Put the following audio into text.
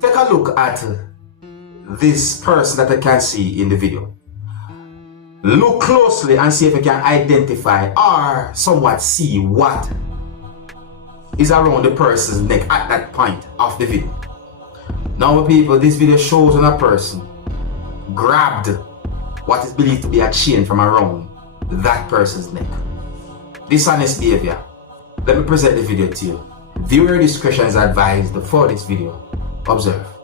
Take a look at this person that I can see in the video. Look closely and see if you can identify or somewhat see what is around the person's neck at that point of the video. Now people, this video shows when a person grabbed what is believed to be a chain from around that person's neck. Dishonest behavior. Let me present the video to you. Viewer discretion is advised for this video. Observe.